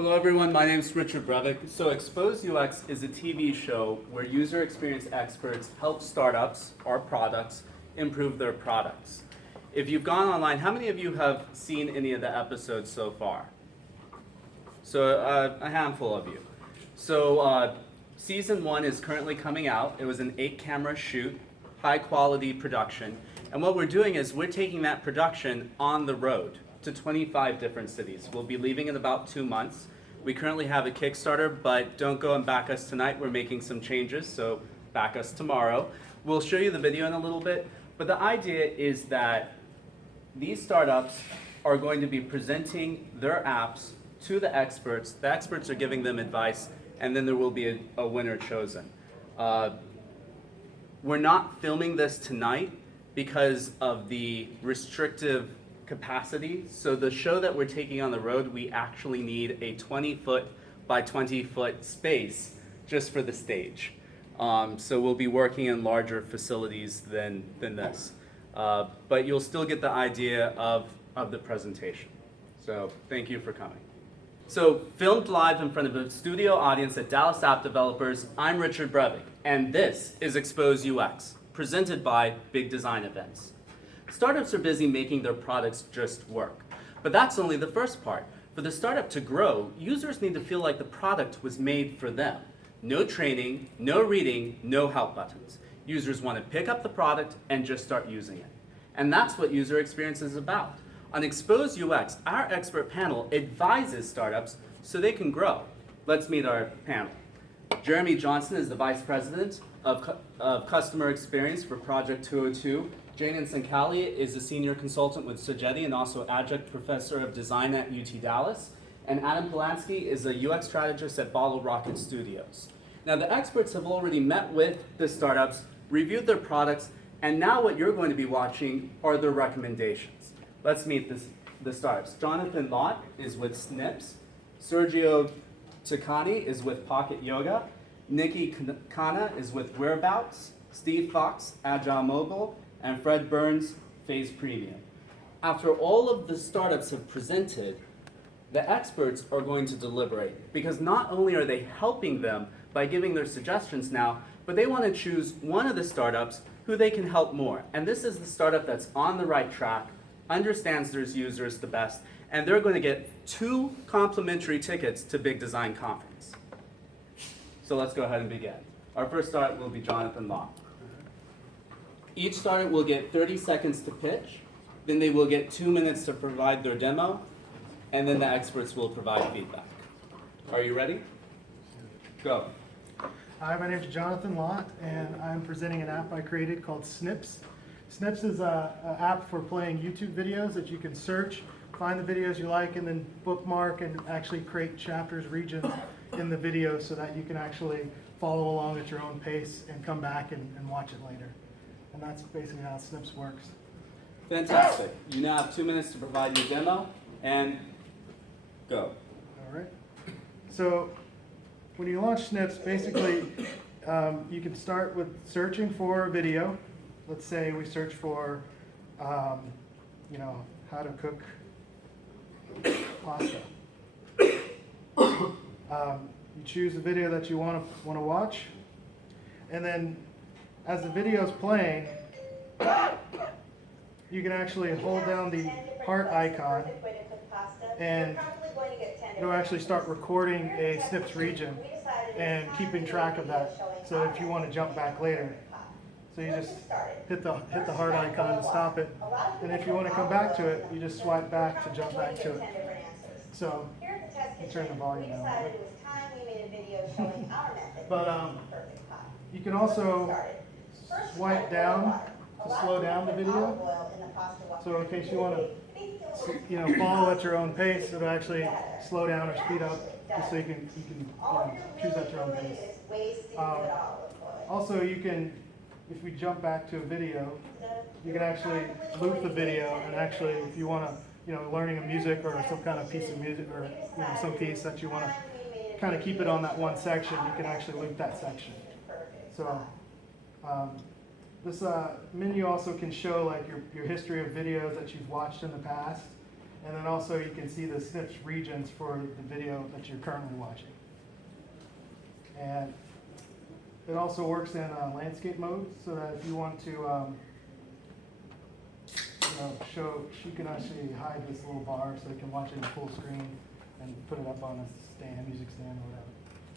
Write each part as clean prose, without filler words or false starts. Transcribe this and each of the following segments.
Hello everyone, my name is Richard Brevik. So Expose UX is a TV show where user experience experts help startups or products improve their products. If you've gone online, how many of you have seen any of the episodes so far? So a handful of you. So season 1 is currently coming out. It was an 8-camera shoot, high quality production. And what we're doing is we're taking that production on the road to 25 different cities. We'll be leaving in about 2 months. We currently have a Kickstarter, but don't go and back us tonight. We're making some changes, so back us tomorrow. We'll show you the video in a little bit, but the idea is that these startups are going to be presenting their apps to the experts. The experts are giving them advice, and then there will be a winner chosen. We're not filming this tonight because of the restrictive capacity. So the show that we're taking on the road, we actually need a 20-foot by 20-foot space just for the stage. So we'll be working in larger facilities than this. But you'll still get the idea of the presentation. So thank you for coming. So filmed live in front of a studio audience at Dallas App Developers, I'm Richard Brevik, and this is Expose UX, presented by BigDesign Events. Startups are busy making their products just work. But that's only the first part. For the startup to grow, users need to feel like the product was made for them. No training, no reading, no help buttons. Users want to pick up the product and just start using it. And that's what user experience is about. On Expose UX, our expert panel advises startups so they can grow. Let's meet our panel. Jeremy Johnson is the Vice President of Customer Experience for Project 202. Janan Sankali is a senior consultant with Sogeti and also adjunct professor of design at UT Dallas. And Adam Polanski is a UX strategist at Bottle Rocket Studios. Now the experts have already met with the startups, reviewed their products, and now what you're going to be watching are their recommendations. Let's meet the startups. Jonathan Lott is with Snippz. Sergio Tacconi is with Pocket Yoga. Nitin Khanna is with Wherbouts. Steve Fox, Agile Mobile. And Fred Burns, Phase Premium. After all of the startups have presented, the experts are going to deliberate, because not only are they helping them by giving their suggestions now, but they want to choose one of the startups who they can help more. And this is the startup that's on the right track, understands their users the best, and they're going to get 2 complimentary tickets to BigDesign Conference. So let's go ahead and begin. Our first startup will be Jonathan Lott. Each startup will get 30 seconds to pitch, then they will get 2 minutes to provide their demo, and then the experts will provide feedback. Are you ready? Go. Hi, my name is Jonathan Lott, and I'm presenting an app I created called Snippz. Snippz is an app for playing YouTube videos that you can search, find the videos you like, and then bookmark and actually create chapters, regions in the video so that you can actually follow along at your own pace and come back and watch it later. And that's basically how Snippz works. Fantastic. You now have 2 minutes to provide your demo, and go. All right. So when you launch Snippz, basically you can start with searching for a video. Let's say we search for, how to cook pasta. You choose a video that you want to watch, and then as the video is playing, you can actually hold down the heart icon and it'll actually start recording a Snippz region and keeping track of that. So if you want to jump back later, so you just hit the heart icon to stop it, and if you want to come back to it, you just swipe back to jump back to it. So you turn the volume down. But you can also swipe down to slow down the video. So in case you want to, follow at your own pace, it'll actually slow down or speed up, just so you can choose at your own pace. Also, you can, if we jump back to a video, you can actually loop the video, and actually, if you want to, learning a music or some kind of piece of music, or some piece that you want to kind of keep it on that one section, you can actually loop that section. So. This menu also can show like your history of videos that you've watched in the past, And then also you can see the Snippz regions for the video that you're currently watching. And it also works in landscape mode, so that if you want to show, you can actually hide this little bar so you can watch it in full screen and put it up on a stand, music stand or whatever.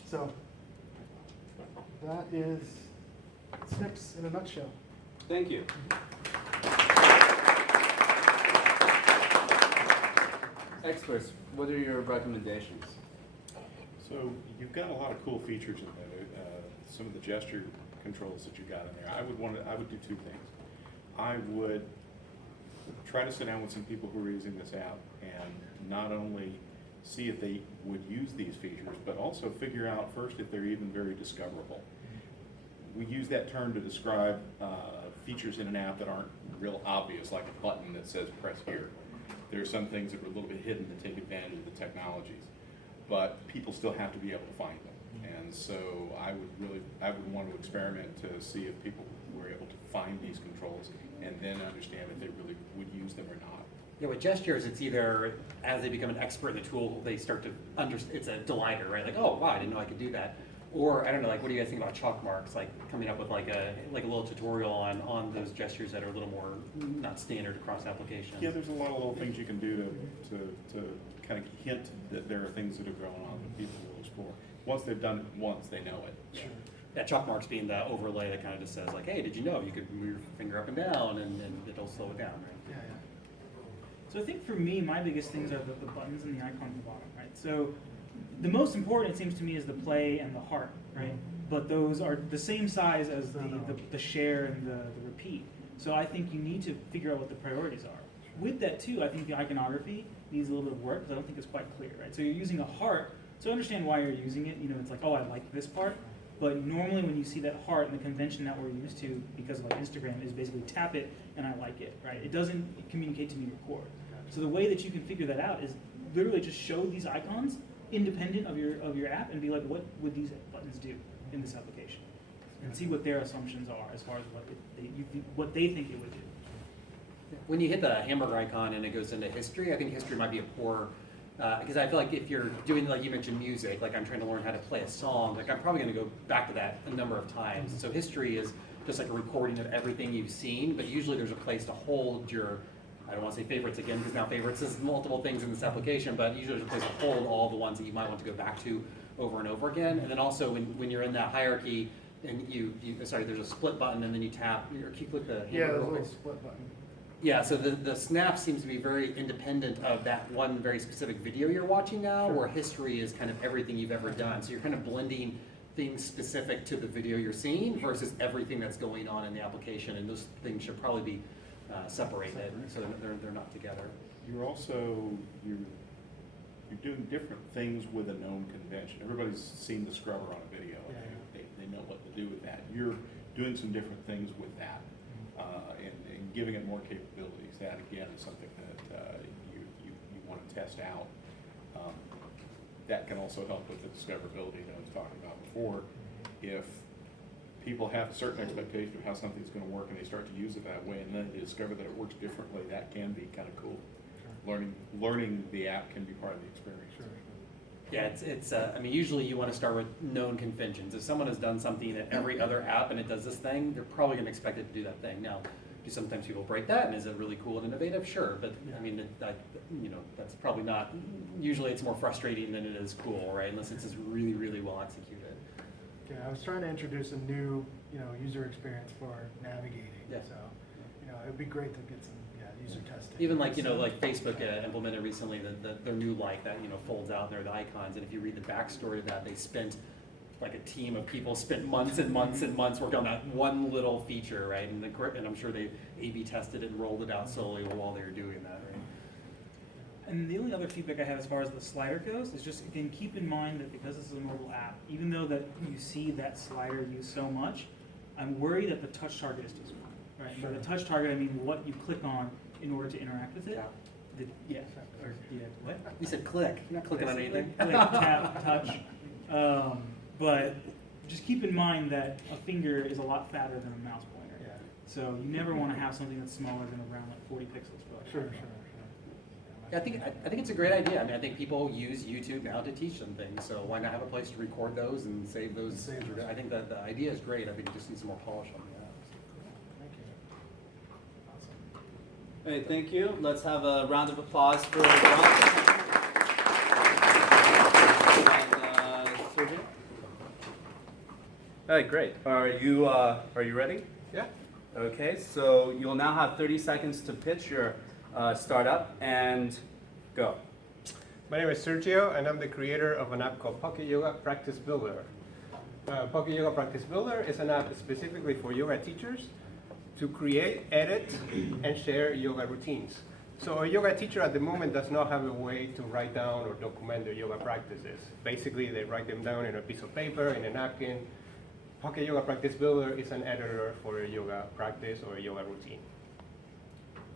So that is Snippz in a nutshell. Thank you. Experts, what are your recommendations? So you've got a lot of cool features in there. Some of the gesture controls that you got in there. I would do two things. I would try to sit down with some people who are using this app and not only see if they would use these features, but also figure out first if they're even very discoverable. We use that term to describe features in an app that aren't real obvious, like a button that says press here. There are some things that are a little bit hidden to take advantage of the technologies, but people still have to be able to find them. And so I would want to experiment to see if people were able to find these controls and then understand if they really would use them or not. Yeah, with gestures, it's either as they become an expert in the tool, they start to understand. It's a delighter, right? Like, oh wow, I didn't know I could do that. Or I don't know, like, what do you guys think about chalk marks? Like coming up with like a little tutorial on those gestures that are a little more not standard across applications. Yeah, there's a lot of little things you can do to kind of hint that there are things that are going on that people will explore. Once they've done it once, they know it. Sure. Yeah, chalk marks being the overlay that kind of just says like, hey, did you know you could move your finger up and down and it'll slow it down, right? Yeah, yeah. So I think for me, my biggest things are the buttons and the icon at the bottom, right? So the most important, it seems to me, is the play and the heart, right? But those are the same size as the share and the repeat. So I think you need to figure out what the priorities are. With that too, I think the iconography needs a little bit of work because I don't think it's quite clear, right? So you're using a heart, so understand why you're using it. You know, it's like, oh, I like this part. But normally when you see that heart, and the convention that we're used to because of like Instagram is basically tap it and I like it, right? It doesn't communicate to me record. So the way that you can figure that out is literally just show these icons independent of your app and be like, what would these buttons do in this application? And see what their assumptions are as far as what they think it would do. When you hit the hamburger icon and it goes into history, I think history might be a poor, because I feel like if you're doing, like you mentioned, music, like I'm trying to learn how to play a song, like I'm probably going to go back to that a number of times. And so history is just like a recording of everything you've seen, but usually there's a place to hold your, I don't want to say favorites again, because now favorites is multiple things in this application, but usually there's a place to hold all the ones that you might want to go back to over and over again. And then also when you're in that hierarchy, and there's a split button, and then you tap, or you click the Yeah, hamburger the little split button. Yeah, so the snap seems to be very independent of that one very specific video you're watching now, Sure. where history is kind of everything you've ever done. So you're kind of blending things specific to the video you're seeing versus everything that's going on in the application, and those things should probably be separated, so they're not together. You're also, you're doing different things with a known convention. Everybody's seen the scrubber on a video, and they know what to do with that. You're doing some different things with that, and giving it more capabilities. That again is something that you want to test out. That can also help with the discoverability that I was talking about before. If people have a certain expectation of how something's going to work and they start to use it that way, and then they discover that it works differently, that can be kind of cool. Sure. Learning the app can be part of the experience. Sure. Yeah, it's I mean, usually you want to start with known conventions. If someone has done something in every other app and it does this thing, they're probably going to expect it to do that thing. Now, do sometimes people break that, and is it really cool and innovative? Sure, but I mean, that's probably not. Usually, it's more frustrating than it is cool, right? Unless it's just really, really well executed. Yeah, I was trying to introduce a new, user experience for navigating. Yeah. So, it'd be great to get some, user testing. Even like like Facebook implemented recently their new like that folds out, and there are the icons, and if you read the backstory of that, they spent like a team of people spent months and months and months working on that one little feature, right? And I'm sure they A/B tested it and rolled it out slowly while they were doing that, right? And the only other feedback I have as far as the slider goes is just, again, keep in mind that because this is a mobile app, even though that you see that slider used so much, I'm worried that the touch target is too small, right? Sure. By the touch target, I mean what you click on in order to interact with it. What? You said click. You're not clicking on anything. Click, tap, touch. But just keep in mind that a finger is a lot fatter than a mouse pointer. Yeah. So you never want to have something that's smaller than around like 40 pixels per Sure. I think it's a great idea. I mean, I think people use YouTube now to teach them things, so why not have a place to record those and save those? I think that the idea is great. I think it just needs some more polish on the apps. Thank you. Awesome. Hey, thank you. Let's have a round of applause for Lott. Sergio? All right, great. Are you ready? Yeah. Okay, so you'll now have 30 seconds to pitch your startup and go. My name is Sergio, and I'm the creator of an app called Pocket Yoga Practice Builder. Pocket Yoga Practice Builder is an app specifically for yoga teachers to create, edit, and share yoga routines. So a yoga teacher at the moment does not have a way to write down or document their yoga practices. Basically, they write them down in a piece of paper, in a napkin. Pocket Yoga Practice Builder is an editor for a yoga practice or a yoga routine.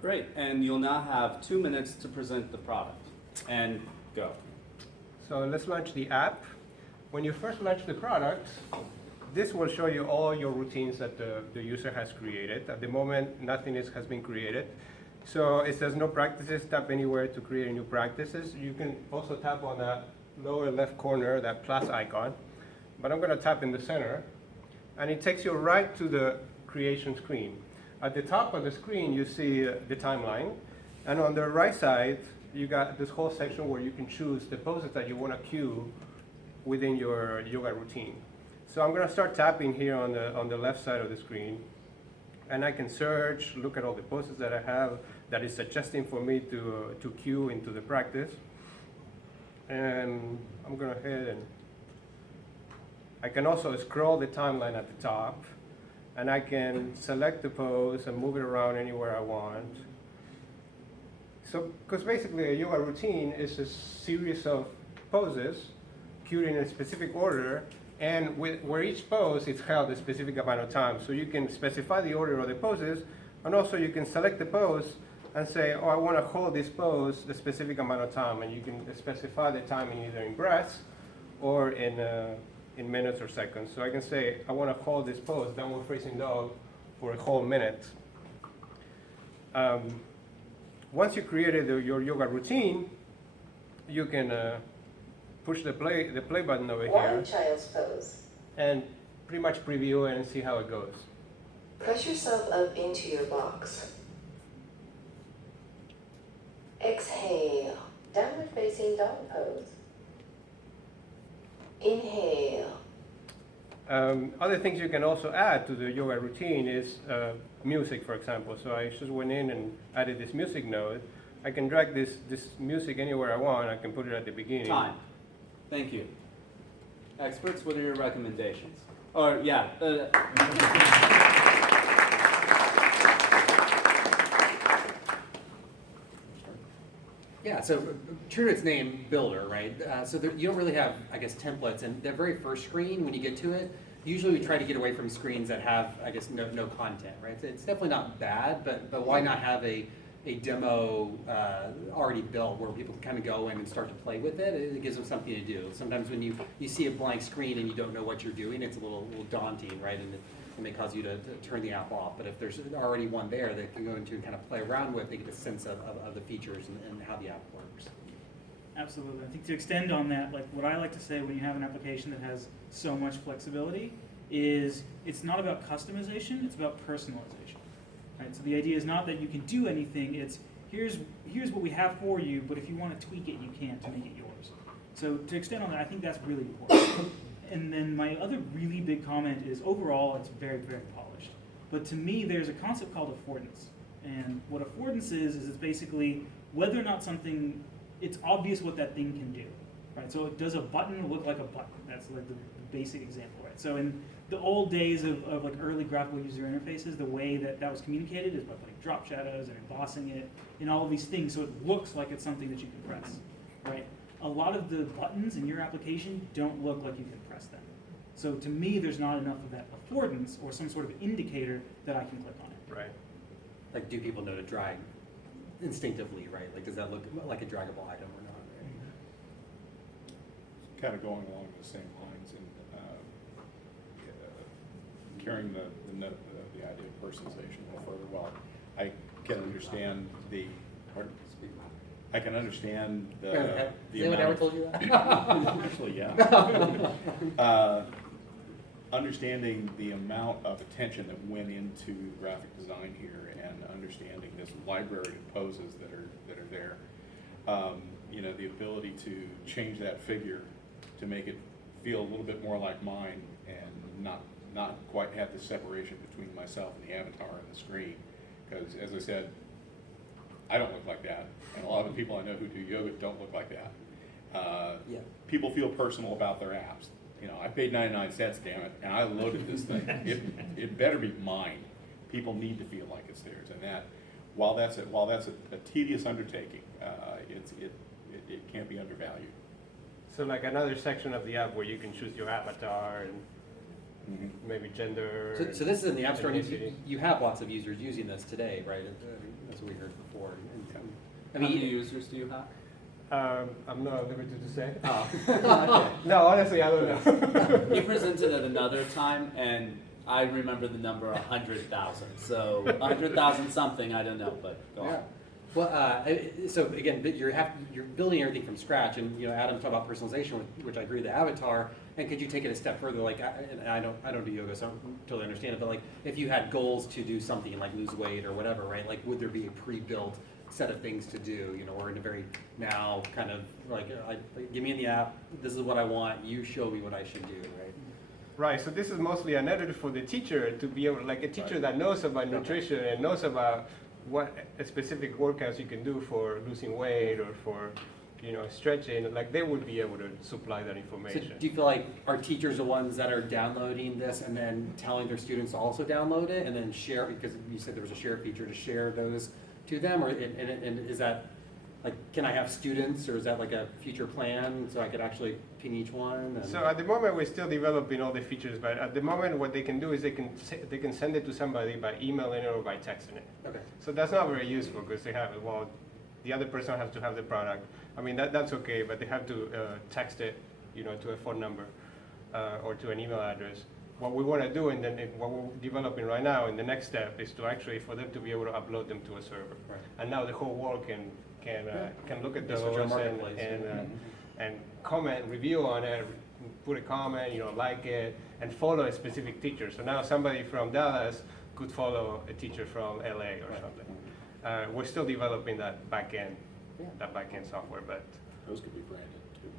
Great, and you'll now have 2 minutes to present the product. And go. So let's launch the app. When you first launch the product, this will show you all your routines that the user has created. At the moment, nothing has been created. So it says no practices, tap anywhere to create new practices. You can also tap on that lower left corner, that plus icon. But I'm going to tap in the center. And it takes you right to the creation screen. At the top of the screen, you see the timeline. And on the right side, you got this whole section where you can choose the poses that you want to cue within your yoga routine. So I'm going to start tapping here on the left side of the screen. And I can search, look at all the poses that I have that is suggesting for me to cue into the practice. And I'm going to head and I can also scroll the timeline at the top, and I can select the pose and move it around anywhere I want. So, because basically a yoga routine is a series of poses cued in a specific order, and where each pose is held a specific amount of time. So you can specify the order of the poses, and also you can select the pose and say, oh, I want to hold this pose a specific amount of time, and you can specify the timing either in breaths or in minutes or seconds. So I can say, I want to hold this pose, downward facing dog, for a whole minute. Once you created your yoga routine, you can push the play button over here. Child's pose. And pretty much preview it and see how it goes. Press yourself up into your box. Exhale. Downward facing dog pose. Inhale. Other things you can also add to the yoga routine is music, for example. So I just went in and added this music node. I can drag this music anywhere I want. I can put it at the beginning. Time. Thank you. Experts, what are your recommendations? Or, yeah. Yeah, so true to its name, builder, right? So you don't really have, I guess, templates. And the very first screen, when you get to it, usually we try to get away from screens that have, I guess, no content, right? It's definitely not bad, but why not have a demo already built where people can kind of go in and start to play with it? It gives them something to do. Sometimes when you see a blank screen and you don't know what you're doing, it's a little daunting, right? And it may cause you to turn the app off. But if there's already one there that can go into and kind of play around with, they get a sense of the features and how the app works. Absolutely. I think to extend on that, like what I like to say when you have an application that has so much flexibility is it's not about customization, it's about personalization. Right? So the idea is not that you can do anything, it's here's what we have for you, but if you want to tweak it, you can to make it yours. So to extend on that, I think that's really important. And then my other really big comment is overall it's very, very polished. But to me, there's a concept called affordance. And what affordance is it's basically whether or not something, it's obvious what that thing can do. Right? So does a button look like a button? That's like the basic example, right? So in the old days of like early graphical user interfaces, the way that was communicated is by putting drop shadows and embossing it and all of these things so it looks like it's something that you can press, right? A lot of the buttons in your application don't look like you can press them. So to me, there's not enough of that affordance or some sort of indicator that I can click on it. Right. Like, do people know to drag instinctively, right? Like, does that look like a draggable item or not, right? Kind of going along the same lines and carrying the idea of personalization a little further. Well, I can understand the. Pardon? I can understand the Has anyone ever amount told you that? Actually, yeah. Understanding the amount of attention that went into graphic design here, and understanding this library of poses that are there. You know, the ability to change that figure to make it feel a little bit more like mine, and not quite have the separation between myself and the avatar and the screen. Because as I said, I don't look like that, and a lot of the people I know who do yoga don't look like that. Yeah. People feel personal about their apps. You know, I paid 99 cents, damn it, and I loaded this thing. It better be mine. People need to feel like it's theirs, and that while that's a tedious undertaking, it can't be undervalued. So like another section of the app where you can choose your avatar and maybe gender. So this is in the App Store, and ethnicity. you have lots of users using this today, right? That's what we heard before. How many users do you have? I'm not at liberty to say. Oh. No, honestly, I don't know. You presented at another time, and I remember the number 100,000. So 100,000 something, I don't know, but go on. Yeah. Well, so again, you're building everything from scratch, and you know, Adam talked about personalization, which I agree with the avatar. And could you take it a step further? Like, and I don't do yoga, so I don't totally understand it. But like, if you had goals to do something like lose weight or whatever, right? Like, would there be a pre-built set of things to do? You know, we're in a very now kind of like, give me in the app. This is what I want. You show me what I should do, right? Right, so this is mostly an editor for the teacher to be able, like a teacher that knows about nutrition and knows about what specific workouts you can do for losing weight or for, you know, stretching, like they would be able to supply that So information. do you feel like our teachers are the ones that are downloading this and then telling their students to also download it and then share, because you said there was a share feature to share those to them, or and is that like, can I have students, or is that like a future plan so I could actually ping each one? And So at the moment we're still developing all the features, but at the moment what they can do is they can send it to somebody by emailing it or by texting it. okay. So that's not very useful because they have, well, the other person has to have the product. I mean, that's okay, but they have to text it, you know, to a phone number or to an email address. What we want to do, and then what we're developing right now, and the next step is to actually for them to be able to upload them to a server. Right. And now the whole world can look at That's those what your marketplace, and comment, review on it, put a comment, you know, like it, and follow a specific teacher. So now somebody from Dallas could follow a teacher from LA or Right. something. We're still developing that backend software, but Those could be branded too.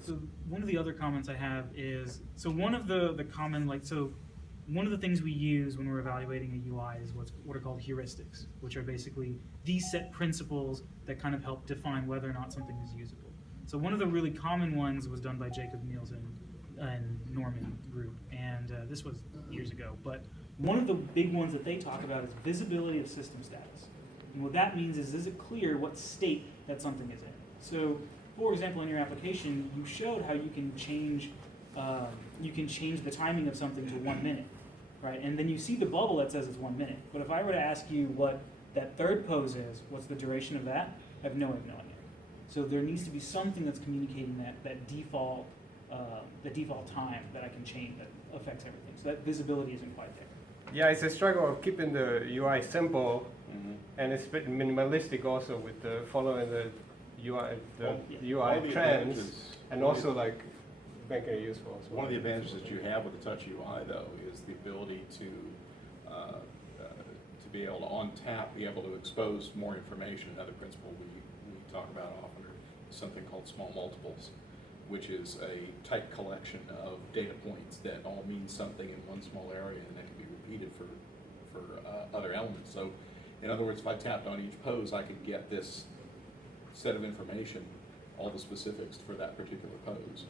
So one of the other comments I have is, so one of the common, like, so one of the things we use when we're evaluating a UI is what are called heuristics, which are basically these set principles that kind of help define whether or not something is usable. So one of the really common ones was done by Jacob Nielsen and Norman Group, and this was years ago, but one of the big ones that they talk about is visibility of system status. And what that means is it clear what state that something is in? So, for example, in your application, you showed how you can change the timing of something to 1 minute, right? And then you see the bubble that says it's 1 minute. But if I were to ask you what that third pose is, what's the duration of that? I have no idea. So there needs to be something that's communicating that default time that I can change that affects everything. So that visibility isn't quite there. yeah, it's a struggle of keeping the UI simple, and it's a bit minimalistic also with the following the UI, All UI the trends, advantages- and also like making it useful as well. One of the advantages that you have with the Touch UI, though, is the ability to be able to on tap, be able to expose more information. Another principle we talk about often is something called small multiples, which is a tight collection of data points that all mean something in one small area, and that can be repeated for other elements. So, in other words, if I tapped on each pose, I could get this set of information, all the specifics for that particular pose.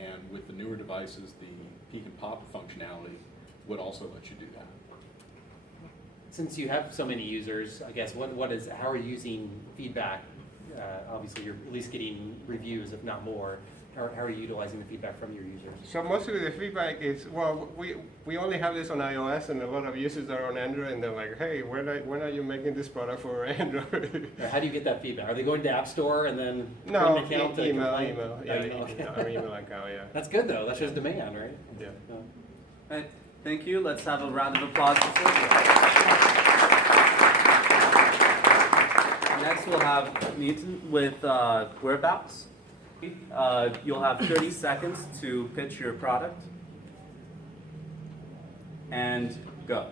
And with the newer devices, the peek and pop functionality would also let you do that. Since you have so many users, I guess how are you using feedback? Obviously, you're at least getting reviews, if not more. How are you utilizing the feedback from your users? So mostly the feedback is, well, we only have this on iOS, and a lot of users are on Android, and they're like, hey, when are you making this product for Android? How do you get that feedback? Are they going to the App Store and then No, create an account to email, complain? yeah, Email, okay. our email account, yeah. That's good though. That shows demand, right? Yeah. All right, thank you. Let's have a round of applause for Sergio. Next, we'll have Nitin with wherbouts. You'll have 30 seconds to pitch your product. And go.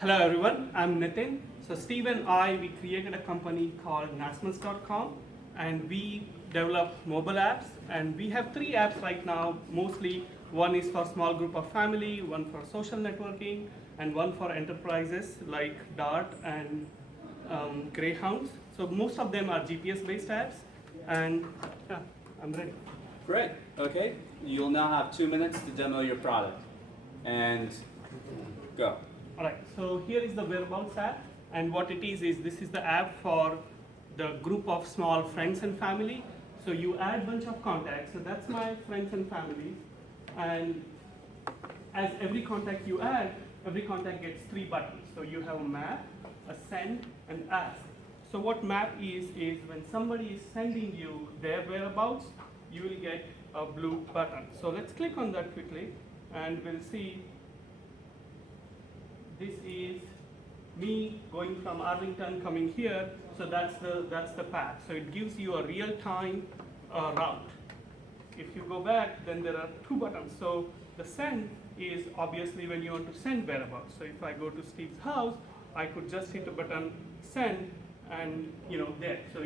Hello everyone, I'm Nitin. So Steve and I, we created a company called Snippz.com, and we develop mobile apps, and we have 3 apps right now. Mostly one is for small group of family, one for social networking, and one for enterprises like Lott and Greyhounds. So most of them are GPS based apps, and yeah, I'm ready. Great. Okay. You'll now have 2 minutes to demo your product. And go. All right, so here is the wherbouts app, and what it is this is the app for the group of small friends and family. So you add a bunch of contacts, so that's my friends and family, and as every contact you add, every contact gets 3 buttons. So you have a map, a send, and ask. So what map is when somebody is sending you their whereabouts, you will get a blue button. So let's click on that quickly, and we'll see. This is me going from Arlington coming here, so that's the path. So it gives you a real-time route. If you go back, then there are 2 buttons. So the send is obviously when you want to send whereabouts. So if I go to Steve's house, I could just hit the button send, and there. So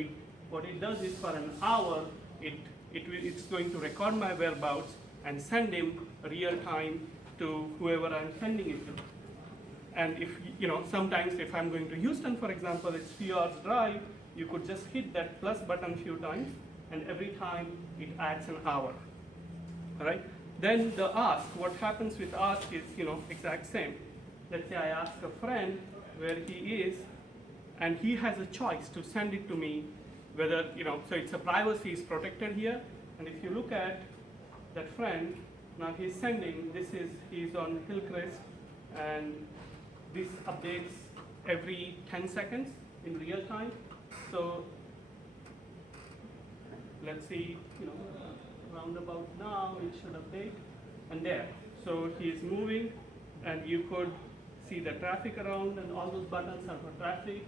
what it does is for an hour, it's going to record my whereabouts and send him real-time to whoever I'm sending it to. And if, sometimes if I'm going to Houston, for example, it's few hours drive, you could just hit that plus button few times, and every time it adds an hour, all right? Then the ask, what happens with ask is, exact same. Let's say I ask a friend where he is, and he has a choice to send it to me, whether, so it's a privacy is protected here, and if you look at that friend, now he's sending, he's on Hillcrest, and this updates every 10 seconds in real time. So let's see, round about now it should update, and there. So he is moving, and you could see the traffic around, and all those buttons are for traffic,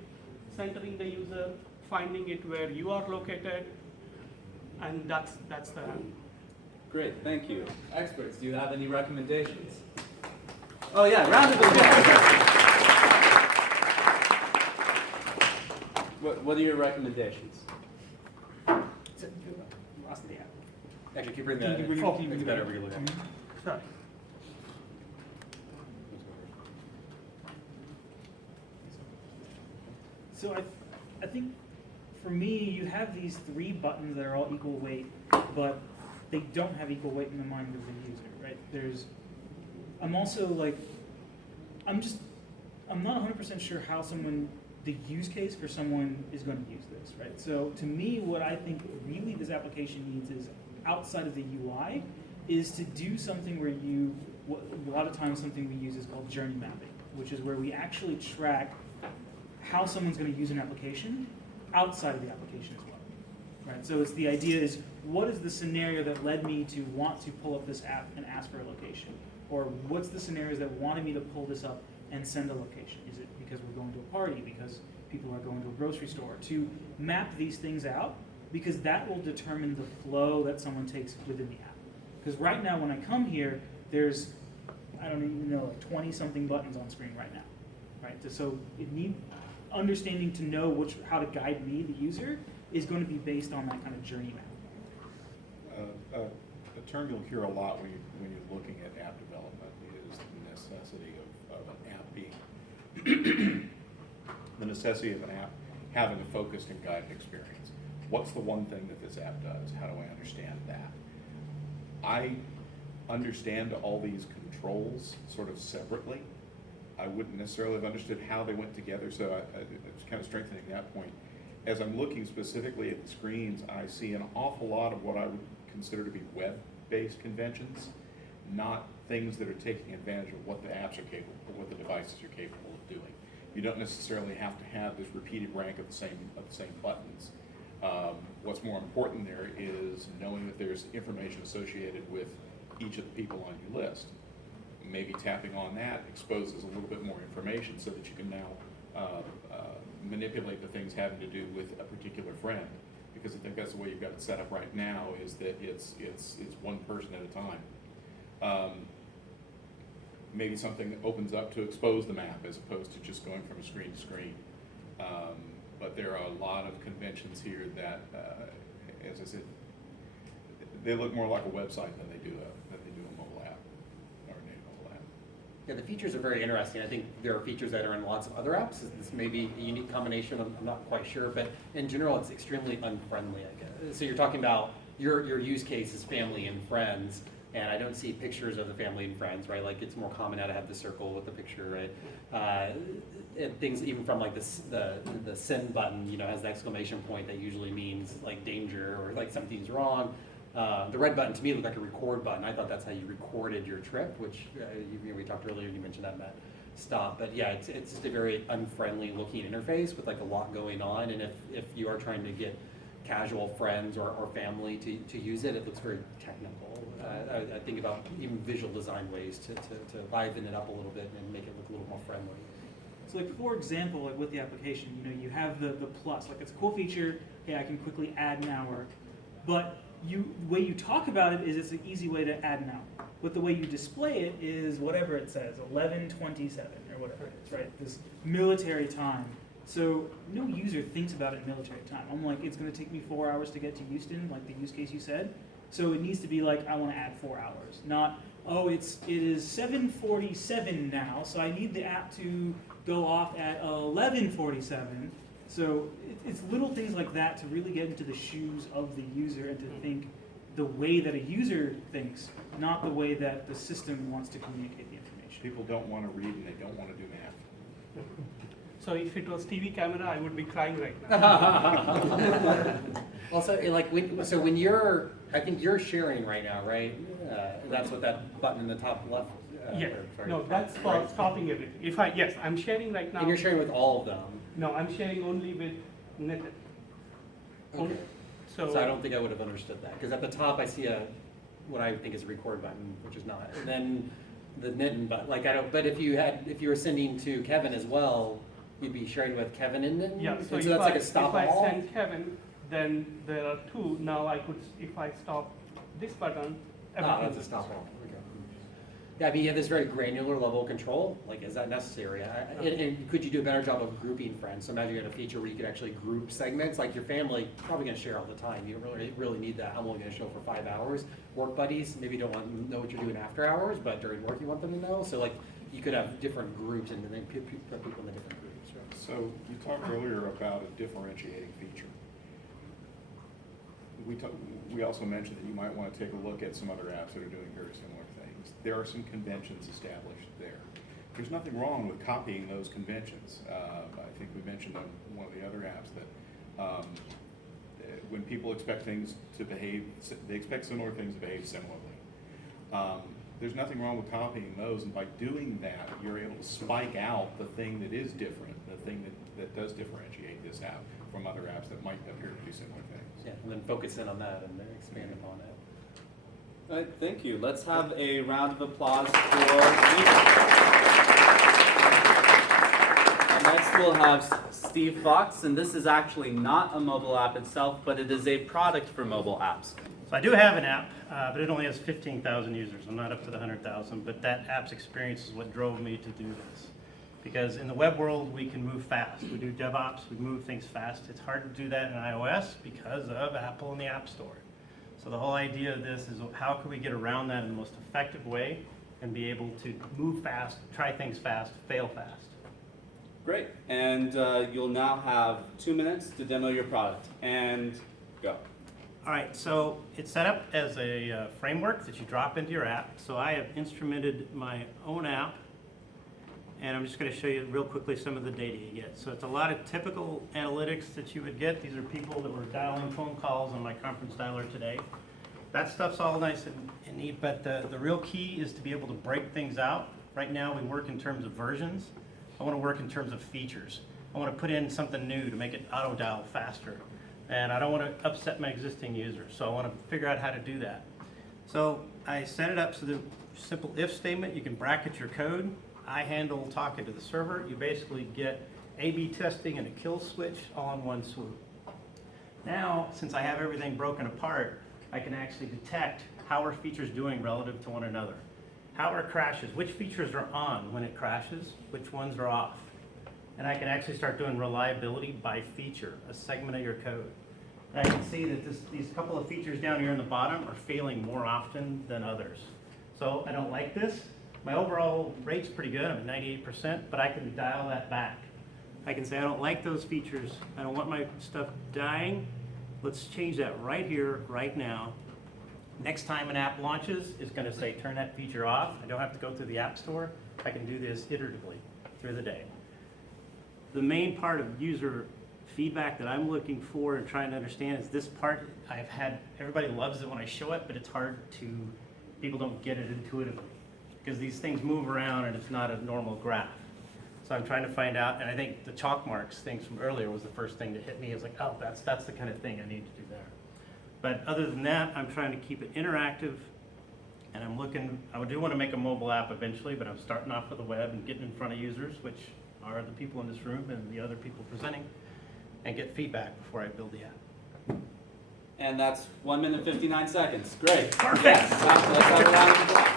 centering the user, finding it where you are located, and that's the app. Great. Thank you. Experts, do you have any recommendations? Oh yeah, round of applause. What are your recommendations? Lost the app. Actually, keep reading Can that. you bring- can you It's bring better it? if we look at it. Sorry. So I think for me, you have these 3 buttons that are all equal weight, but they don't have equal weight in the mind of the user, right? I'm also like, I'm not 100% sure how the use case for someone is going to use this, right? So to me, what I think really this application needs is, outside of the UI, is to do something where a lot of times something we use is called journey mapping, which is where we actually track how someone's going to use an application outside of the application as well, right? So it's the idea is, what is the scenario that led me to want to pull up this app and ask for a location? Or what's the scenarios that wanted me to pull this up and send a location? Is it because we're going to a party, because people are going to a grocery store? To map these things out, because that will determine the flow that someone takes within the app. Because right now when I come here, there's, I don't even know, like 20-something buttons on screen right now, right? So understanding to know how to guide me, the user, is going to be based on that kind of journey map. A term you'll hear a lot when you're looking at app development is the necessity of an app being the necessity of an app having a focused and guided experience. What's the one thing that this app does? How do I understand that? I understand all these controls sort of separately. I wouldn't necessarily have understood how they went together, so it's kind of strengthening that point. As I'm looking specifically at the screens, I see an awful lot of what I would consider to be web-based conventions, not things that are taking advantage of what the apps are capable, what the devices are capable of doing. You don't necessarily have to have this repeated rank of the same buttons. What's more important there is knowing that there's information associated with each of the people on your list. Maybe tapping on that exposes a little bit more information so that you can now manipulate the things having to do with a particular friend. Because I think that's the way you've got it set up right now, is that it's one person at a time. Maybe something opens up to expose the map as opposed to just going from screen to screen. But there are a lot of conventions here that, as I said, they look more like a website than they do a mobile app or a native mobile app. Yeah, the features are very interesting. I think there are features that are in lots of other apps. This may be a unique combination, I'm not quite sure, but in general, it's extremely unfriendly, I guess. So you're talking about your use case is family and friends, and I don't see pictures of the family and friends, right? Like, it's more common now to have the circle with the picture, right? And things even from like the send button, you know, has the exclamation point that usually means like danger or like something's wrong. The red button to me looked like a record button. I thought that's how you recorded your trip, which we talked earlier and you mentioned that, Matt. Stop. But yeah, it's just a very unfriendly looking interface with like a lot going on. And if you are trying to get casual friends or family to use it, it looks very technical. I think about even visual design ways to liven it up a little bit and make it look a little more friendly. So like, for example, like with the application, you know, you have the plus, like it's a cool feature, hey, I can quickly add an hour, but the way you talk about it is it's an easy way to add an hour. But the way you display it is whatever it says, 11:27 or whatever it is, right? This military time. So no user thinks about it in military time. I'm like, it's going to take me 4 hours to get to Houston, like the use case you said. So it needs to be like, I want to add 4 hours, not, oh, it is 7:47 now, so I need the app to go off at 11:47. So it's little things like that to really get into the shoes of the user and to think the way that a user thinks, not the way that the system wants to communicate the information. People don't want to read and they don't want to do math. So if it was TV camera, I would be crying right now. Also, like when you're, I think you're sharing right now, right? That's what that button in the top left. Yeah. or, sorry, No, that's for right. stopping everything. Yes, I'm sharing right now. And you're sharing with all of them. No, I'm sharing only with Nitin. Okay. So So I don't think I would have understood that, because at the top I see what I think is a record button, which is not. And then the Nitin button, like I don't. But if you were sending to Kevin as well, you'd be sharing with Kevin and Nitin. yeah, And so, so that's like a stop if I all. send Kevin, then there are two. Now I could, if I stop this button, everything That's a will stop all. Okay. Yeah, I mean, you have this very granular level of control. Like, is that necessary? And could you do a better job of grouping friends? So imagine you had a feature where you could actually group segments. Like your family, probably going to share all the time. You don't really need that. I'm only going to show for 5 hours. Work buddies maybe don't want to know what you're doing after hours, but during work you want them to know. So like, you could have different groups and then put people in the different groups. Right? So you talked earlier about a differentiating feature. We also mentioned that you might want to take a look at some other apps that are doing very similar things. There are some conventions established there. There's nothing wrong with copying those conventions. I think we mentioned on one of the other apps that when people expect things to behave, they expect similar things to behave similarly. There's nothing wrong with copying those, and by doing that, you're able to spike out the thing that is different, the thing that does differentiate this app from other apps that might appear to do similar things. Yeah, and then focus in on that and then expand upon it. All right, thank you. Let's have a round of applause for Next we'll have Steve Fox, and this is actually not a mobile app itself, but it is a product for mobile apps. So I do have an app, but it only has 15,000 users. I'm not up to the 100,000, but that app's experience is what drove me to do this. Because in the web world, we can move fast. We do DevOps, we move things fast. It's hard to do that in iOS because of Apple and the App Store. So the whole idea of this is how can we get around that in the most effective way and be able to move fast, try things fast, fail fast. Great, and you'll now have 2 minutes to demo your product, and go. All right, so it's set up as a framework that you drop into your app. So I have instrumented my own app, and I'm just going to show you real quickly some of the data you get. So it's a lot of typical analytics that you would get. These are people that were dialing phone calls on my conference dialer today. That stuff's all nice and neat, but the real key is to be able to break things out. Right now we work in terms of versions. I want to work in terms of features. I want to put in something new to make it auto dial faster. And I don't want to upset my existing users, so I want to figure out how to do that. So I set it up so the simple if statement, you can bracket your code. I handle talking to the server. You basically get A/B testing and a kill switch all in one swoop. Now, since I have everything broken apart, I can actually detect how are features doing relative to one another. How are crashes, which features are on when it crashes, which ones are off. And I can actually start doing reliability by feature, a segment of your code. And I can see that these couple of features down here in the bottom are failing more often than others. So I don't like this. My overall rate's pretty good, I'm at 98%, but I can dial that back. I can say I don't like those features, I don't want my stuff dying. Let's change that right here, right now. Next time an app launches, it's going to say turn that feature off. I don't have to go through the App Store. I can do this iteratively through the day. The main part of user feedback that I'm looking for and trying to understand is this part. I've had, everybody loves it when I show it, but it's hard to, people don't get it intuitively because these things move around and it's not a normal graph. So I'm trying to find out, and I think the chalk marks things from earlier was the first thing to hit me. It was like, oh, that's the kind of thing I need to do there. But other than that, I'm trying to keep it interactive, and I'm looking, I do want to make a mobile app eventually, but I'm starting off with the web and getting in front of users, which are the people in this room and the other people presenting, and get feedback before I build the app. And that's 1 minute 59 seconds. Great. Perfect. Yes, let's have a round of applause.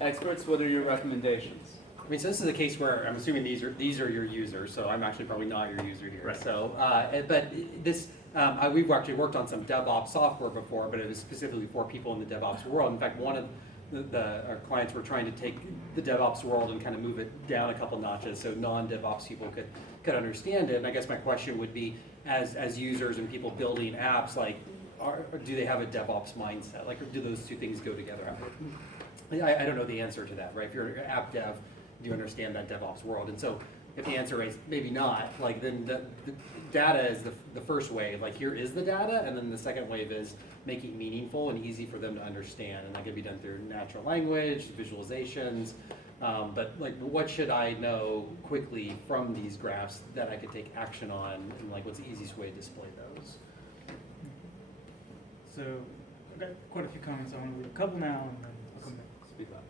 Experts, what are your recommendations? I mean, so this is a case where I'm assuming these are your users, so I'm actually probably not your user here. Right. So, but this, we've actually worked on some DevOps software before, but it was specifically for people in the DevOps world. In fact, one of our clients were trying to take the DevOps world and kind of move it down a couple notches so non-DevOps people could understand it. And I guess my question would be, as users and people building apps, like, do they have a DevOps mindset? Like, or do those two things go together? I don't know the answer to that, right? If you're an app dev, do you understand that DevOps world? And so if the answer is maybe not, like then the data is the first wave, like here is the data, and then the second wave is making it meaningful and easy for them to understand. And that can be done through natural language, visualizations, but like what should I know quickly from these graphs that I could take action on, and like what's the easiest way to display those? So I've got quite a few comments. I want to leave a couple now, and then I'll come back. Speak up.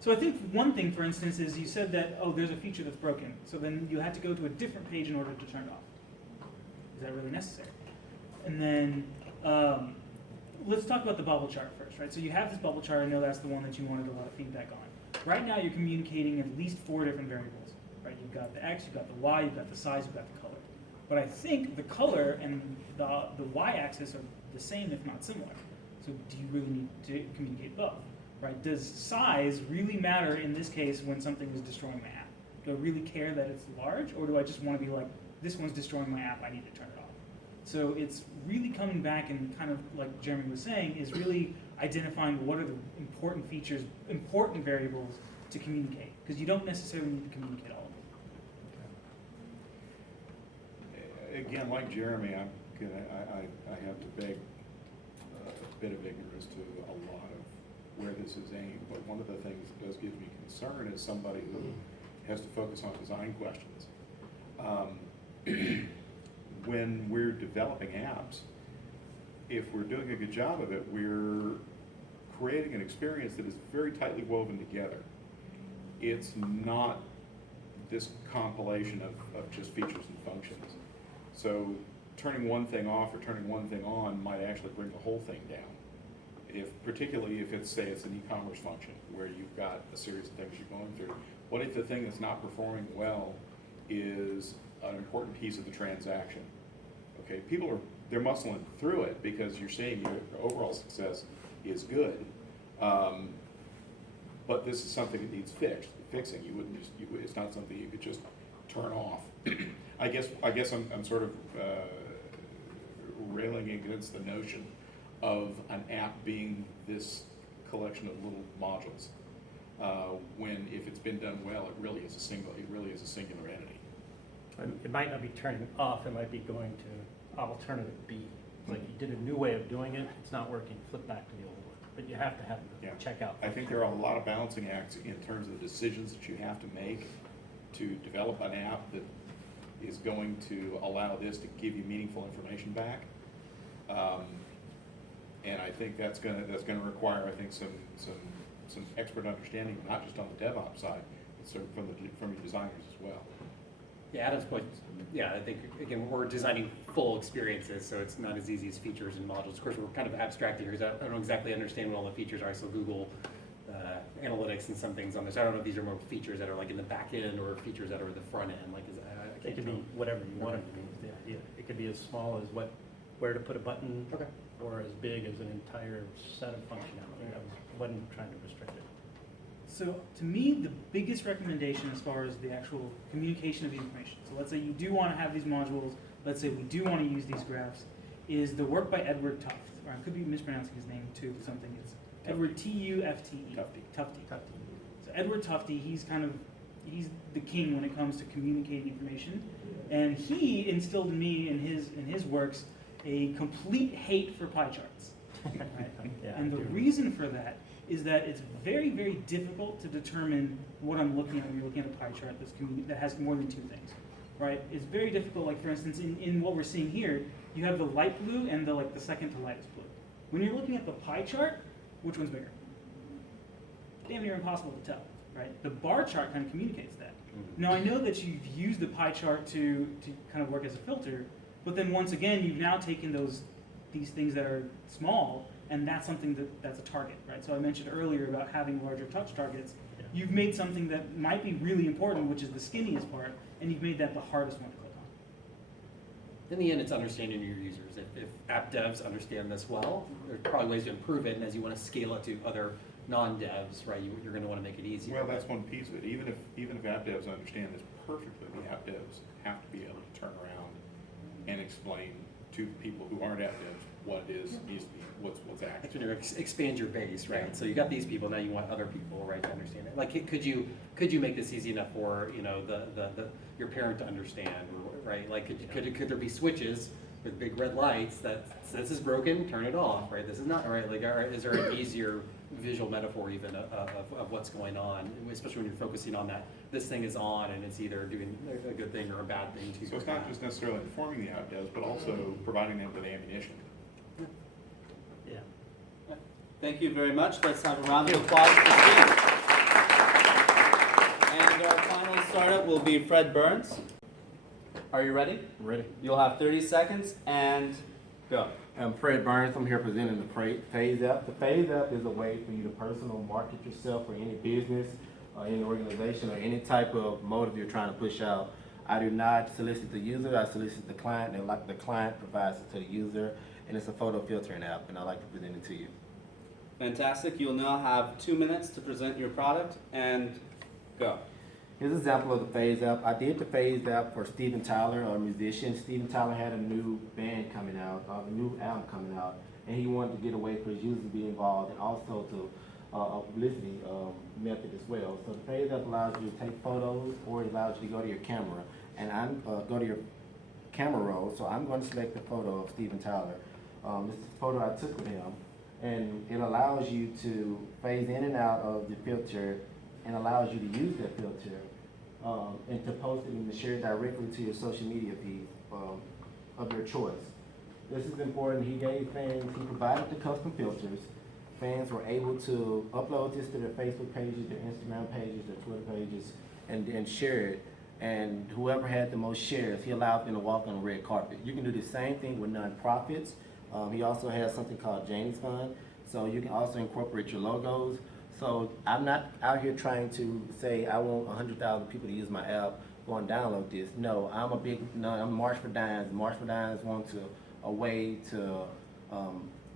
So I think one thing, for instance, is you said that, oh, there's a feature that's broken. So then you had to go to a different page in order to turn it off. Is that really necessary? And then let's talk about the bubble chart first, right? So you have this bubble chart. I know that's the one that you wanted a lot of feedback on. Right now you're communicating at least 4 different variables, right? You've got the X, you've got the Y, you've got the size, you've got the color. But I think the color and the Y-axis are the same, if not similar. So do you really need to communicate both? Right? Does size really matter in this case when something is destroying my app? Do I really care that it's large, or do I just want to be like, this one's destroying my app, I need to turn it off? So it's really coming back and kind of like Jeremy was saying, is really identifying what are the important features, important variables to communicate, because you don't necessarily need to communicate all of them. Again, like Jeremy, I have to beg a bit of ignorance to a lot of where this is aimed, but one of the things that does give me concern is somebody who has to focus on design questions. When we're developing apps, if we're doing a good job of it, we're creating an experience that is very tightly woven together. It's not this compilation of just features and functions. So turning one thing off or turning one thing on might actually bring the whole thing down. Particularly if it's, say, it's an e-commerce function where you've got a series of things you're going through. What if the thing that's not performing well is an important piece of the transaction? Okay, they're muscling through it because you're seeing your overall success is good, but this is something that needs fixing. You wouldn't it's not something you could just turn off. I guess I'm sort of railing against the notion of an app being this collection of little modules, when if it's been done well, it really is a singular entity. It might not be turning off, it might be going to alternative B. Like you did a new way of doing it, it's not working, flip back to the old one. But you have to have the checkout. I think there are a lot of balancing acts in terms of the decisions that you have to make to develop an app that is going to allow this to give you meaningful information back. And I think that's going to require, I think, some some expert understanding, not just on the DevOps side, but sort of from your designers as well. Yeah, Adam's point, yeah, I think, again, we're designing full experiences, so it's not as easy as features and modules. Of course, we're kind of abstracting here, because I don't exactly understand what all the features are, so Google Analytics and some things on this. I don't know if these are more features that are like in the back end or features that are in the front end, like, I It can't could tell. be whatever you want it to be, is the idea. It could be as small as where to put a button, Okay. or as big as an entire set of functionality. I wasn't trying to restrict it. So to me, the biggest recommendation as far as the actual communication of the information, so let's say you do want to have these modules, let's say we do want to use these graphs, is the work by Edward Tufte, or I could be mispronouncing his name too, something, it's Edward Tufte. Tufte. So Edward Tufte, he's the king when it comes to communicating information, and he instilled in me in his works a complete hate for pie charts. Right? Yeah, And the I do. reason for that is that it's very, very difficult to determine what I'm looking at when you're looking at a pie chart that has more than two things, right? It's very difficult, like for instance, in what we're seeing here, you have the light blue and the second to lightest blue. When you're looking at the pie chart, which one's bigger? Damn near impossible to tell, right? The bar chart kind of communicates that. Now I know that you've used the pie chart to kind of work as a filter, but then once again, you've now taken these things that are small, and that's something that's a target, right? So I mentioned earlier about having larger touch targets. Yeah. You've made something that might be really important, which is the skinniest part, and you've made that the hardest one to click on. In the end, it's understanding your users. If app devs understand this well, there's probably ways to improve it, and as you want to scale it to other non-devs, right, you're going to want to make it easier. Well, that's one piece of it. Even if app devs understand this perfectly, the app devs have to be able to turn around and explain to people who aren't app devs what needs to be, what's That's actually. when you expand your base, right? Yeah. So you got these people, now you want other people, right, to understand it. Like, could you make this easy enough for, your parent to understand, right? Like, could there be switches with big red lights that this is broken, turn it off, right? This is not, right? Like, all right, is there an easier visual metaphor even of what's going on, especially when you're focusing on that, this thing is on and it's either doing a good thing or a bad thing to So it's not just necessarily informing the app devs, but also providing them with ammunition. Yeah. Thank you very much. Let's have a round of applause for Steve. And our final startup will be Fred Burns. Are you ready? Ready. You'll have 30 seconds and go. I'm Fred Burns. I'm here presenting the Phase app. The Phase app is a way for you to personal market yourself for any business, any organization, or any type of motive you're trying to push out. I do not solicit the user. I solicit the client, and the client provides it to the user, and it's a photo filtering app, and I'd like to present it to you. Fantastic. You'll now have 2 minutes to present your product and go. Here's an example of the Phase app. I did the Phase app for Steven Tyler, a musician. Steven Tyler had a new band coming out, a new album coming out, and he wanted to get a way for his users to be involved and also to a publicity method as well. So the Phase app allows you to take photos, or it allows you to go to your camera, and go to your camera roll. So I'm going to select the photo of Steven Tyler. This is the photo I took with him, and it allows you to phase in and out of the filter, and allows you to use that filter and to post it and to share it directly to your social media feed of your choice. This is important. He provided the custom filters. Fans were able to upload this to their Facebook pages, their Instagram pages, their Twitter pages, and share it. And whoever had the most shares, he allowed them to walk on the red carpet. You can do the same thing with nonprofits. He also has something called James Fund, so you can also incorporate your logos. So I'm not out here trying to say I want 100,000 people to use my app, go and download this. No, I'm March for Dimes. March for Dimes wants a way to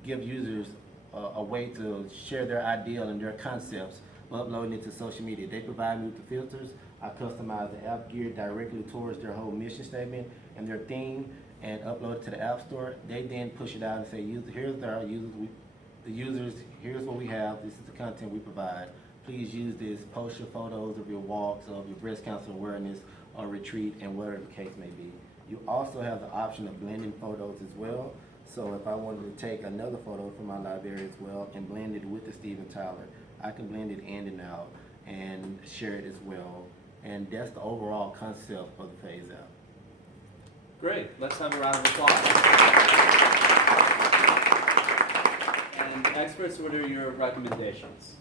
give users a way to share their ideal and their concepts, uploading it to social media. They provide me with the filters. I customize the app geared directly towards their whole mission statement and their theme, and upload it to the App Store. They then push it out and say, here's our users, here's what we have, this is the content we provide. Please use this, post your photos of your walks, of your breast cancer awareness or retreat, and whatever the case may be. You also have the option of blending photos as well. So if I wanted to take another photo from my library as well and blend it with the Steven Tyler, I can blend it in and out and share it as well. And that's the overall concept of the Phase app. Great. Let's have a round of applause. And experts, what are your recommendations?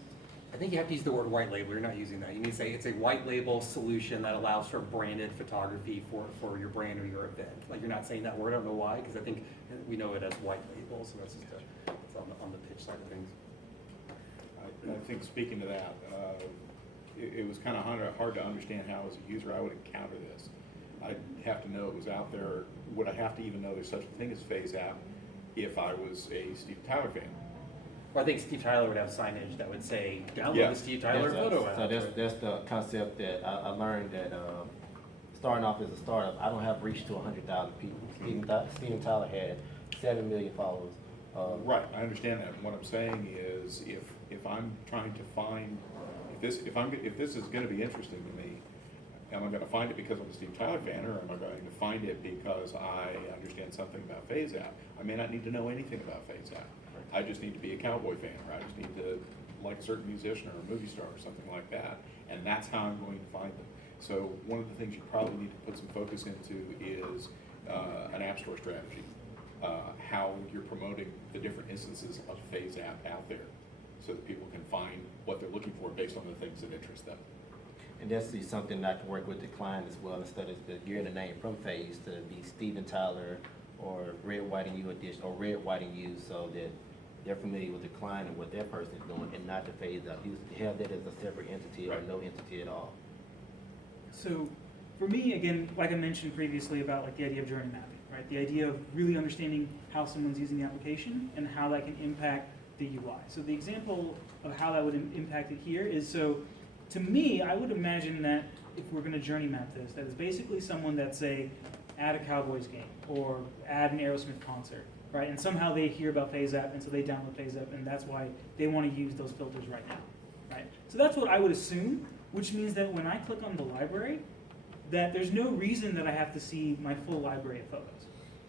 I think you have to use the word white label. You're not using that. You need to say it's a white label solution that allows for branded photography for your brand or your event. Like you're not saying that word. I don't know why, because I think we know it as white label. So that's just it's on the pitch side of things. I think speaking to that, it was kind of hard to understand how as a user I would encounter this. I'd have to know it was out there. Would I have to even know there's such a thing as Phase App if I was a Steve Tyler fan? Well, I think Steve Tyler would have signage that would say, download Yeah. the Steve Tyler So photo app. that's the concept that I learned that starting off as a startup, I don't have reach to 100,000 people. Steven Tyler had 7 million followers. Right, I understand that. What I'm saying is, if I'm trying to find, if this is going to be interesting to me, am I going to find it because I'm a Steve Tyler fan, or am I going to find it because I understand something about Phase App? I may not need to know anything about Phase App. I just need to be a cowboy fan, or I just need to like a certain musician or a movie star or something like that, and that's how I'm going to find them. So one of the things you probably need to put some focus into is an app store strategy. How you're promoting the different instances of Phase App out there, so that people can find what they're looking for based on the things that interest them. And that's something that I can work with the client as well, instead of gearing the name from Phase to be Steven Tyler or Red, White, and You edition, or Red, White, and You, so that they're familiar with the client and what that person is doing, and not the Phase App. You have that as a separate entity or Right. no entity at all. So for me, again, like I mentioned previously about like the idea of journey mapping, right? The idea of really understanding how someone's using the application and how that can impact the UI. So the example of how that would impact it here is, so to me, I would imagine that if we're going to journey map this, that is basically someone that's at a Cowboys game or at an Aerosmith concert, right? And somehow they hear about Phase App, and so they download Phase App, and that's why they want to use those filters right now, right? So that's what I would assume, which means that when I click on the library, that there's no reason that I have to see my full library of photos.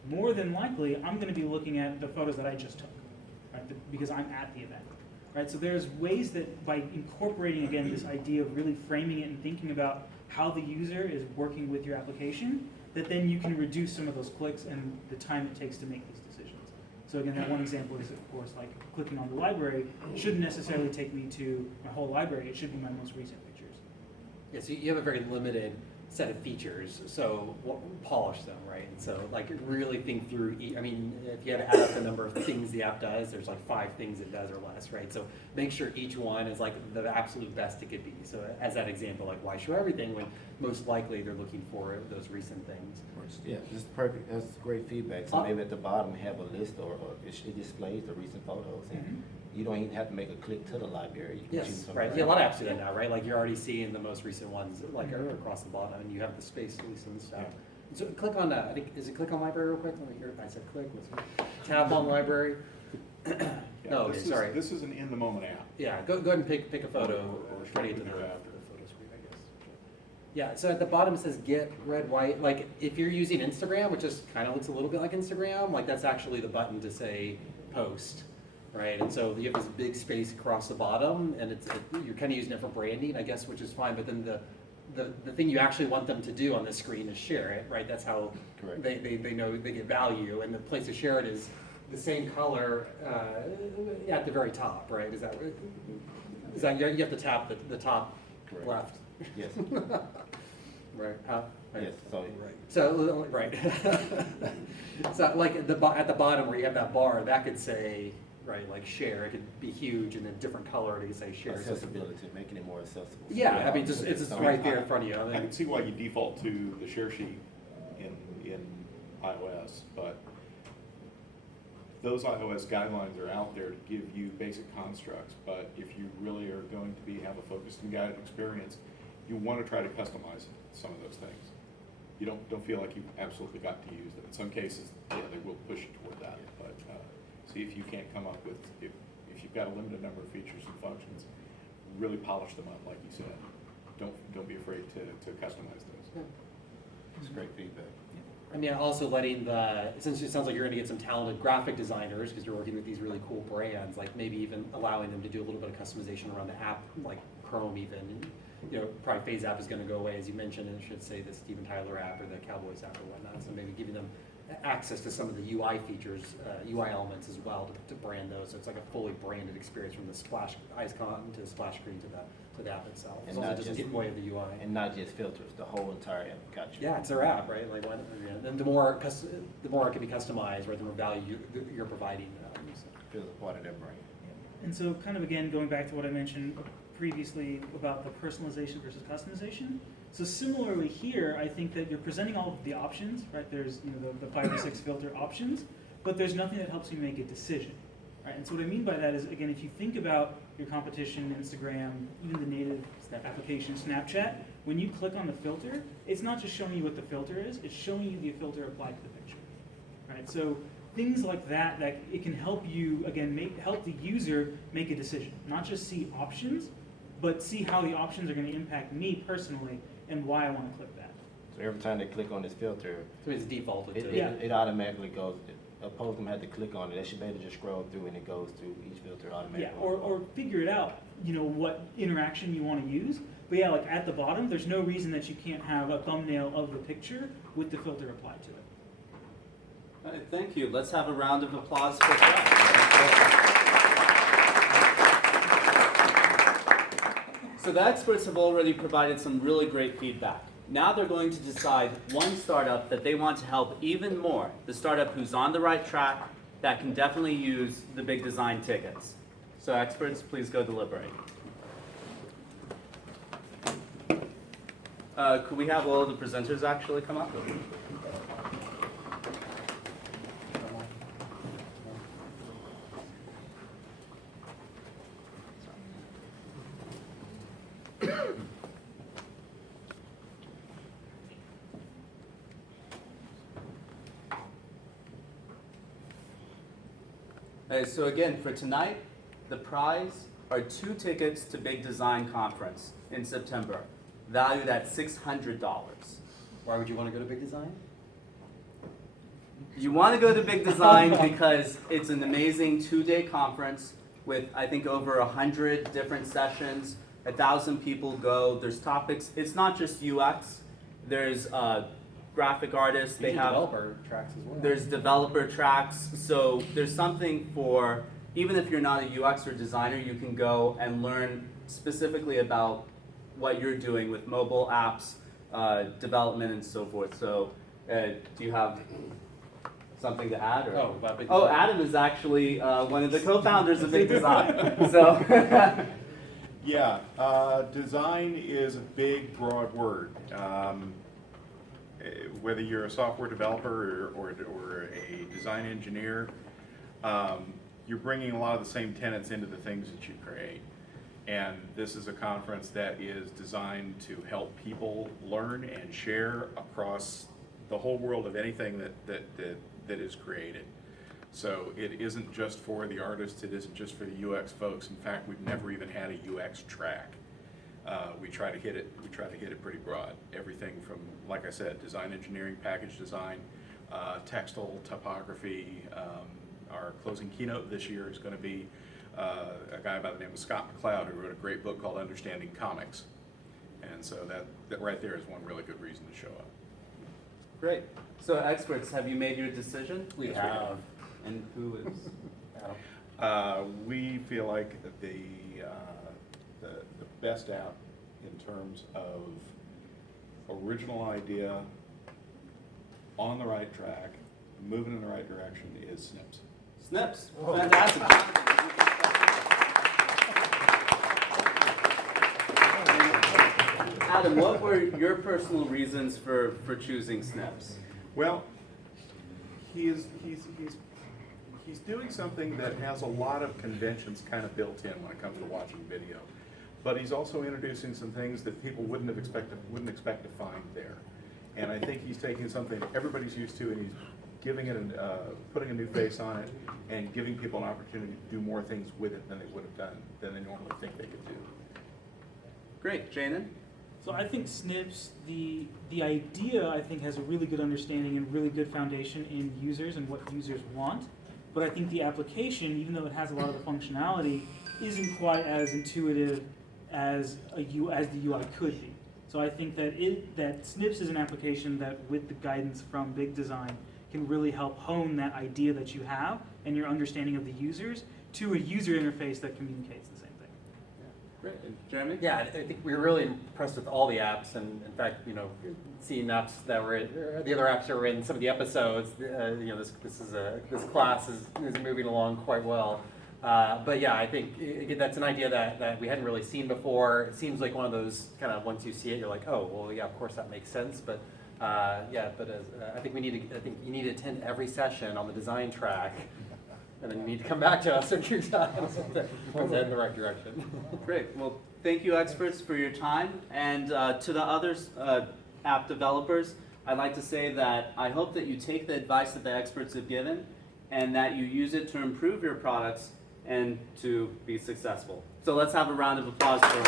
More than likely, I'm going to be looking at the photos that I just took, right? Because I'm at the event, right? So there's ways that by incorporating, again, this idea of really framing it and thinking about how the user is working with your application, that then you can reduce some of those clicks and the time it takes to make these decisions. So again, that one example is, of course, like clicking on the library shouldn't necessarily take me to my whole library. It should be my most recent pictures. Yeah, so you have a very limited set of features, so polish them, right? And so like really think through, I mean, if you had to add up the number of things the app does, there's like 5 things it does or less, right? So make sure each one is like the absolute best it could be. So as that example, like why show everything when most likely they're looking for those recent things. Yeah, this is perfect. That's great feedback. So maybe at the bottom have a list, or it displays the recent photos, and you don't even have to make a click to the library. You can choose Yes, from right. Yeah, a lot of apps do that now, right? Like you're already seeing the most recent ones, like are across the bottom, and you have the space to listen and stuff. Yeah. So click on, I think, is it click on library real quick? Let me hear it. I said click. Tab on library. Yeah, No, okay, sorry. This is an in-the-moment app. Yeah, go ahead and pick a photo Or try to get to the there photo after. screen, I guess. Yeah, so at the bottom it says get red, white. Like if you're using Instagram, which just kind of looks a little bit like Instagram, like that's actually the button to say post, right? And so you have this big space across the bottom, and you're kind of using it for branding, I guess, which is fine. But then the thing you actually want them to do on the screen is share it, right? That's how Correct. they know they get value, and the place to share it is the same color at the very top, right? Is that you have to tap the top Correct. left? Yes. Right. Right. Yes. So So right. So like at the bottom where you have that bar, that could say right like share. It could be huge and a different color to say share. accessibility, making it more accessible. Yeah, I mean it's just right there in front of you. I can see why you default to the share sheet in iOS, but those iOS guidelines are out there to give you basic constructs. But if you really are going to have a focused and guided experience, you want to try to customize some of those things. You don't feel like you absolutely got to use them. In some cases, yeah, they will push you toward that. But see if you can't come up with, if you've got a limited number of features and functions, really polish them up, like you said. Don't be afraid to customize those. Yeah. It's great feedback. I mean, also since it sounds like you're going to get some talented graphic designers because you're working with these really cool brands, like maybe even allowing them to do a little bit of customization around the app, like Chrome even. And, you know, probably Phase App is going to go away, as you mentioned, and it should say the Steven Tyler app or the Cowboys app or whatnot. So maybe giving them access to some of the UI features, UI elements as well to brand those. So it's like a fully branded experience from the splash icon to the splash screen to the app itself. And As long as not it doesn't just- get in the way of the UI. And not just filters, the whole entire app. Gotcha. Yeah, it's their app, right? Like, why, then the more it can be customized, right? The more value you're providing. So. Feels a part of their brain. And so kind of again, going back to what I mentioned previously about the personalization versus customization. So similarly here, I think that you're presenting all of the options, right? There's the 5 or 6 filter options, but there's nothing that helps you make a decision, right? And so what I mean by that is, again, if you think about your competition, Instagram, even the native application, Snapchat, when you click on the filter, it's not just showing you what the filter is, it's showing you the filter applied to the picture, right? So things like that it can help you, again, help the user make a decision, not just see options, but see how the options are going to impact me personally and why I want to click that. So every time they click on this filter, So it's defaulted to it automatically goes, opposed to them have to click on it, they should be able to just scroll through and it goes through each filter automatically. Yeah, or figure it out, what interaction you want to use. But yeah, like at the bottom, there's no reason that you can't have a thumbnail of the picture with the filter applied to it. All right, thank you. Let's have a round of applause for that. So the experts have already provided some really great feedback. Now they're going to decide one startup that they want to help even more, the startup who's on the right track, that can definitely use the big design tickets. So experts, please go deliberate. Could we have all of the presenters actually come up? So again, for tonight, the prize are 2 tickets to BigDesign Conference in September, valued at $600. Why would you want to go to BigDesign? You want to go to BigDesign because it's an amazing 2-day conference with, I think, over 100 different sessions. 1,000 people go. There's topics. It's not just UX. There's graphic artists. They have developer tracks as well. There's developer tracks. So there's something for, even if you're not a UX or designer, you can go and learn specifically about what you're doing with mobile apps, development, and so forth. So do you have something to add? Or? About BigDesign. Oh, Adam is actually one of the co-founders of BigDesign. So. Yeah, design is a big, broad word. Whether you're a software developer or a design engineer, you're bringing a lot of the same tenets into the things that you create. And this is a conference that is designed to help people learn and share across the whole world of anything that is created. So it isn't just for the artists, it isn't just for the UX folks. In fact, we've never even had a UX track. We try to hit it pretty broad. Everything from, like I said, design engineering, package design, textile, typography. Our closing keynote this year is going to be a guy by the name of Scott McCloud, who wrote a great book called Understanding Comics. And so that right there is one really good reason to show up. Great. So experts, have you made your decision? We Yes, we have. have. And who is? Adam. We feel like the best app in terms of original idea, on the right track, moving in the right direction is Snippz. Snippz. Fantastic. Adam, what were your personal reasons for choosing Snippz? Well, he's doing something that has a lot of conventions kind of built in when it comes to watching video, but he's also introducing some things that people wouldn't expect to find there. And I think he's taking something that everybody's used to and he's giving it, putting a new face on it, and giving people an opportunity to do more things with it than they would have done, than they normally think they could do. Great, Janan? So I think Snippz, the idea, I think, has a really good understanding and really good foundation in users and what users want. But I think the application, even though it has a lot of the functionality, isn't quite as intuitive as the UI could be. So I think that Snippz is an application that, with the guidance from BigDesign, can really help hone that idea that you have and your understanding of the users to a user interface that communicates the same thing. Great. And Jeremy? Yeah, I think we were really impressed with all the apps, and in fact, seeing apps that were the other apps that were in some of the episodes. This class is moving along quite well. But yeah, I think that's an idea that we hadn't really seen before. It seems like one of those kind of, once you see it, you're like, oh, well, yeah, of course that makes sense. But I think you need to attend every session on the design track. And then you need to come back to us if you're done. We'll head in the right direction. Great. Well, thank you, experts, for your time. And to the other app developers, I'd like to say that I hope that you take the advice that the experts have given and that you use it to improve your products and to be successful. So let's have a round of applause for